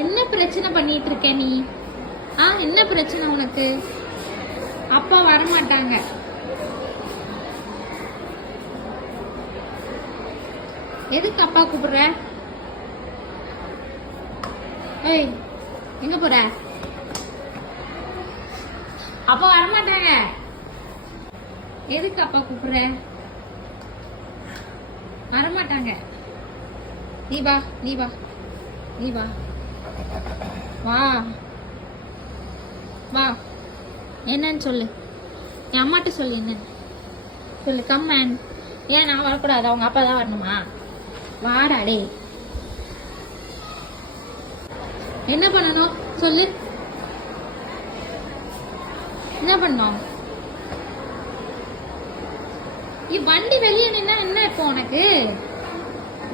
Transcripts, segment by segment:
என்ன பிரச்சனை பண்ணிட்டு இருக்க நீ? என்ன பிரச்சனை உனக்கு? அப்பா வரமாட்டாங்க. எதுக்கு அப்பா கூப்பிடுற? ஏய், எங்க போற? அப்பா வரமாட்டாங்க. எதுக்கு அப்பா கூப்பிடுற? வரமாட்டாங்க. நீ வா, நீ வா, நீ வா, வா வா. என்னன்னு சொல்லு. என் அம்மாட்ட சொல்லு. என்ன சொல்லு? கம்மன். ஏன் நான் வரக்கூடாது? அவங்க அப்பா தான் வரணுமா? வாடா டே. என்ன பண்ணணும் சொல்லு. என்ன பண்ணோம்? வண்டி வெளியே நின்னா என்ன இப்போ உனக்கு?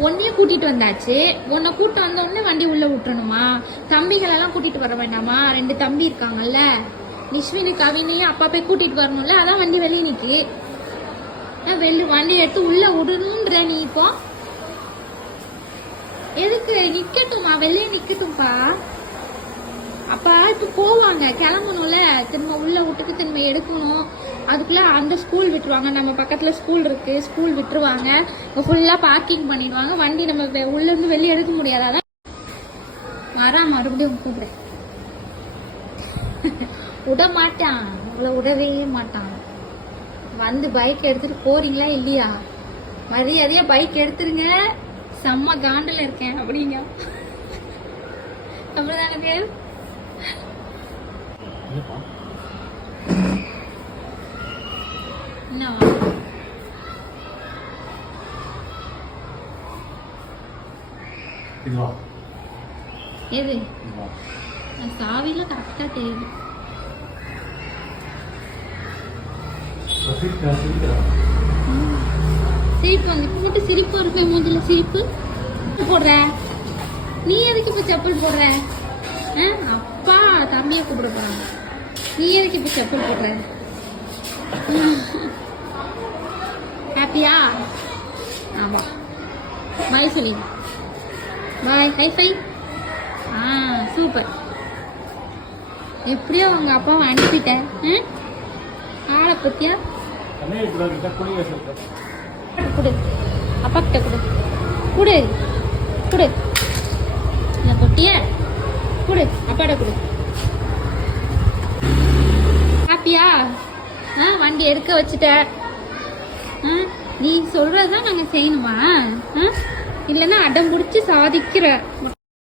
ஒன்னையும் கூட்டிட்டு வந்தாச்சு. உன்னை கூட்டு வந்த உடனே வண்டி உள்ள விட்டுறணுமா? தம்பிகள் எல்லாம் கூட்டிட்டு வர வேண்டாமா? 2 தம்பி இருக்காங்கல்ல, நிஸ்வினு கவினையும் அப்பா போய் கூட்டிட்டு வரணும்ல. அதான் வண்டி வெளியே நிக்கு. வண்டி எடுத்து உள்ள விடணும்ன்ற நீ இப்போ எதுக்கு? நிக்கட்டுமா, வெளியே நிக்கட்டும்பா. அப்பா இப்ப போவாங்க, கிளம்பணும்ல. திரும்ப உள்ள விட்டுட்டு திரும்ப எடுக்கணும். அதுக்குள்ள அந்த ஸ்கூல் விட்டுருவாங்க. நம்ம பக்கத்துல ஸ்கூல் இருக்கு, ஸ்கூல் விட்டுருவாங்க. ஃபுல்லா பார்க்கிங் பண்ணிடுவாங்க. வண்டி நம்ம உள்ள இருந்து வெளியே எடுக்க முடியாது. அதான் வரா, மறுபடியும் கூப்பிடுறேன். விட மாட்டான், அவ்வளவு விடவே மாட்டான். வந்து பைக் எடுத்துட்டு போறீங்களா இல்லையா? மரியாதையா பைக் எடுத்துருங்க. செம்ம காண்டில் இருக்கேன் அப்படிங்க. அப்படிதானே பேர்? எது? சாவில கரெக்டா தெரியுது. சிரிப்பு வந்து போட்டு சிரிப்பு இருப்பேன். மூஞ்சில சிரிப்பு போடுற. நீ எதுக்கு இப்ப செப்பல் போடுற? அப்பா தம்பிய கூப்பிட போறாங்க. நீ எதுக்கு இப்ப செப்பல் போடுற? ஹாப்பியா? ஆமா. பாய் சொல்லி. பாய். ஹைஃபை. சூப்பர். எப்படியோ உங்க அப்பாவை அனுப்பிட்டேன். ஆளை பத்தியா? குடு, அப்பா கிட்ட குடு. குடு குடு. என்ன கொட்டிய? குடு, அப்பாட குடு. ஹாப்பியா? வண்டி எடுக்க வச்சுட்ட. நீ சொல்றதுதான் நாங்க செய்யணுமா? இல்லைன்னா அடம் பிடிச்சி சாதிக்கிற.